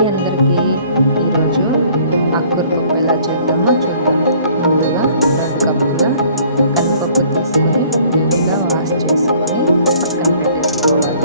Hi అందరికీ. ఈరోజు ఆకుకూర పప్పు ఎలా చేద్దామో చూద్దాం. ముందుగా 2 కప్పుల కందిపప్పు తీసుకొని నీట్గా వాష్ చేసుకొని పక్కన పెట్టేసుకోవాలి.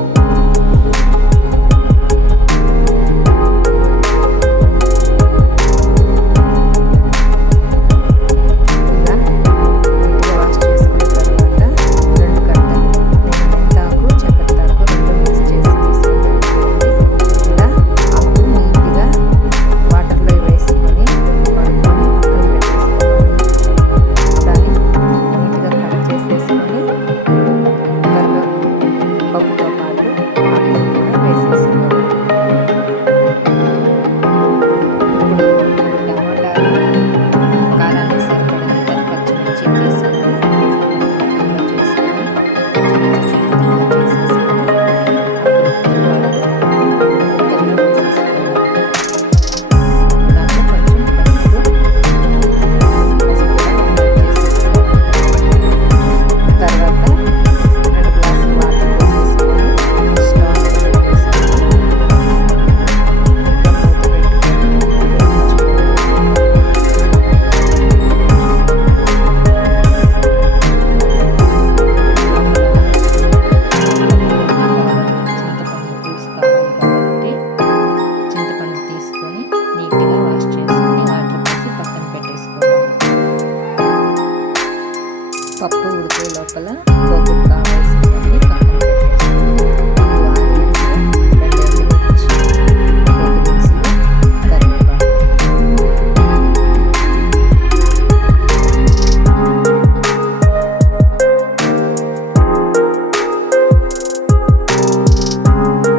పప్పు ఉడికే లోపల పోపుకు కావాల్సినవన్నీ పక్కన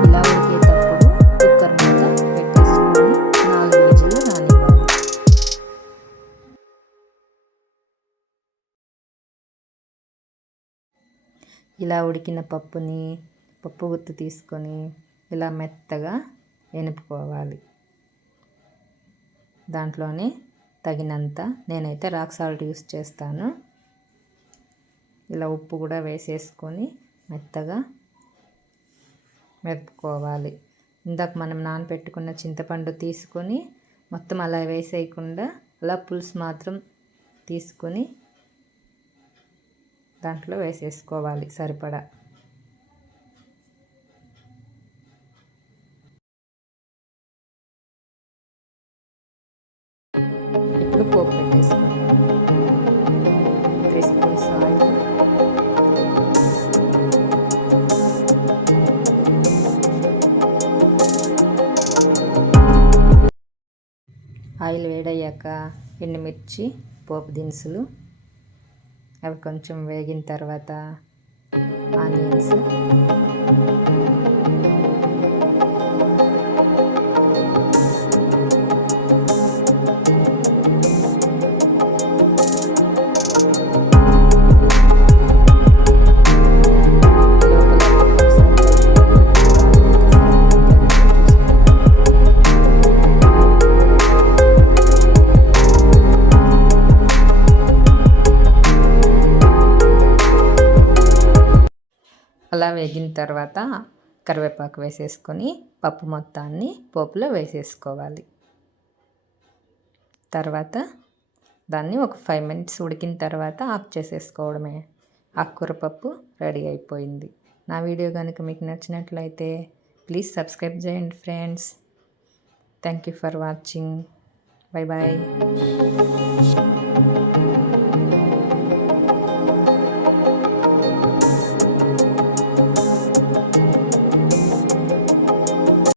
ఇలా ఉడికేటప్పుడు కుక్కర్ మీద పెట్టేసుకొని 4 విజిల్లు రానివ్వాలి. ఇలా ఉడికిన పప్పుని పప్పు గుత్తి తీసుకొని ఇలా మెత్తగా ఎనుపుకోవాలి. దాంట్లోనే తగినంత, నేనైతే రాక్ సాల్ట్ యూస్ చేస్తాను. ఇలా ఉప్పు కూడా వేసేసుకొని మెత్తగా మెప్పుకోవాలి. ఇందాక మనం నానబెట్టుకున్న చింతపండు తీసుకొని మొత్తం అలా వేసేయకుండా అలా పులుసు మాత్రం తీసుకొని దాంట్లో వేసేసుకోవాలి సరిపడా. ఇప్పుడు పోపు పెట్టేసుకుందాం. 3 స్పూన్స్ ఆయిల్ వేడయ్యాక ఎండుమిర్చి, పోపు దినుసులు అవి కొంచెం వేగిన తర్వాత ఆనియన్స్, అలా వేగిన తర్వాత కరివేపాకు వేసేసుకొని పప్పు మొత్తాన్ని పోపులో వేసేసుకోవాలి. తర్వాత దాన్ని ఒక 5 మినిట్స్ ఉడికిన తర్వాత ఆఫ్ చేసేసుకోవడమే. ఆకుకూర పప్పు రెడీ అయిపోయింది. నా వీడియో కనుక మీకు నచ్చినట్లయితే ప్లీజ్ సబ్స్క్రైబ్ చేయండి friends. Thank you for watching. Bye bye.